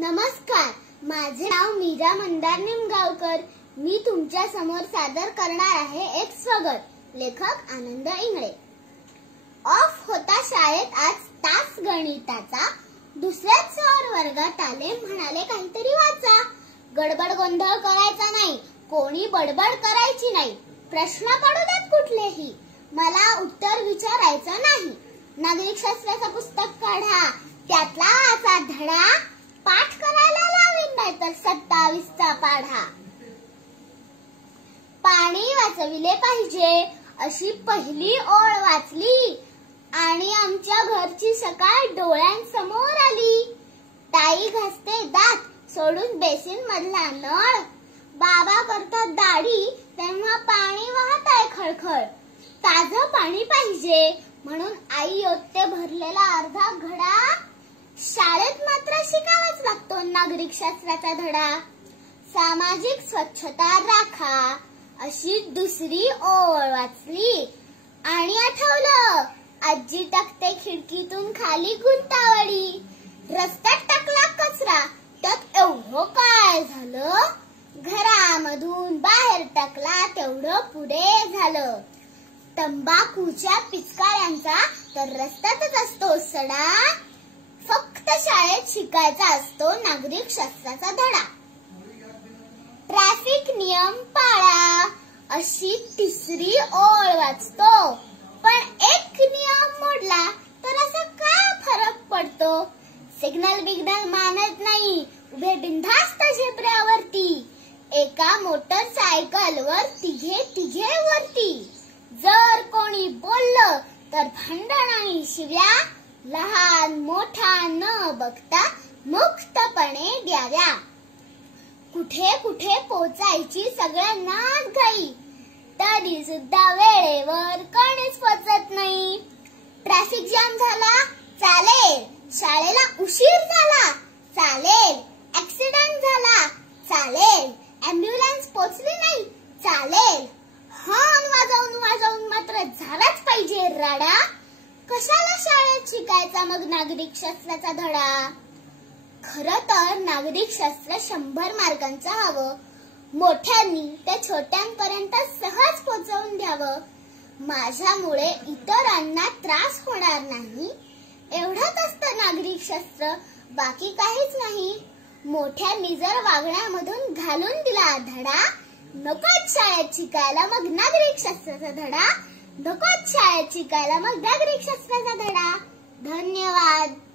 नमस्कार, माझे नाव मीरा मंदार निमगावकर। मी तुमच्या समोर सादर करणार आहे एक स्वगत। लेखक आनंद इंगळे। ऑफ होता शाळेत आज तास गणिताचा, दुसऱ्याच सर वर्गात आले, म्हणाले काहीतरी वाचा। गडबड गोंधळ करायचा नाही, कोणी बडबड करायची नाही, प्रश्न पडू देत कुठलेही, मला उत्तर विचारायचं नाही। नागरिकशास्त्राचं पुस्तक काढा, त्यातला आजचा धडा पाठ करायला लावेन, नाहीतर 27चा पाढा। पाणी वाचविले पाहिजे अशी पहिली ओळ वाचली आणि आमच्या घरची सकाळ डोळ्यांसमोर आली। ताई घासते दात, सोडून बेसिन मधला नळ, बाबा करतात दाढी, तेव्हा पाणी वाहत आहे खळखळ। ताजं पाणी पाहिजे म्हणून आई ओतते भरलेला अर्धा घडा। शाळेत मात्र शिकावाच लागतो नागरिकशास्त्राचा धडा। सामाजिक स्वच्छता राखा अशी दुसरी ओळ वाचली आणि आठवलं, आजी टाकते खिडकीतून खाली गुंतावळी। रस्त्यात टाकला कचरा, त्यात एवढं काय झालं, घरामधून बाहेर टाकला तेवढं पुढे झालं। तंबाखूच्या पिचकाऱ्यांचा तर रस्त्यातच असतो सडा, फक्त शाळेत शिकायचा असतो नागरिकशास्त्राचा धडा। ट्रॅफिक नियम पाळा अशी तिसरी ओळ वाचतो, पण एक नियम मोडला तर असा काय फरक पडतो। सिग्नल बिग्नल मानत नाही, उभे बिनधास्त झेब्रावरती, एका मोटरसायकलवर तिघे वरती। जर कोणी बोललं तर भांडण आणि शिव्या, लहान मोठा न बघता मुक्तपणे द्याव्या। कुठे कुठे पोचायची सगळ्यांनाच घाई, तरी सुद्धा वेळेवर कोणीच पोचत नाही। ट्रॅफिक जाम झाला चालेल, शाळेला उशीर झाला चालेल, ऍक्सिडेंट झाला चालेल, ऍम्ब्युलन्स पोचली नाही चालेल, हॉर्न वाजवून मात्र झालाच पाहिजे राडा। कशाला शाळेत शिकायचा मग नागरिकशास्त्राचा धडा। खरं तर नागरिकशास्त्र 100 मार्कांचं हवं, मोठ्यांनी ते छोट्यांपर्यंत सहज पोहोचवून द्यावं। माझ्यामुळे इतरांना त्रास होणार नाही एवढंच असतं नागरिकशास्त्र, बाकी काहीच नाही। मोठ्यांनी जर वागण्यामधून घालून दिला धडा, नकोच शाळेत शिकायला मग नागरिकशास्त्राचा धडा, नकोच शाळेत शिकायला मग नागरिकशास्त्राचा धडा। धन्यवाद।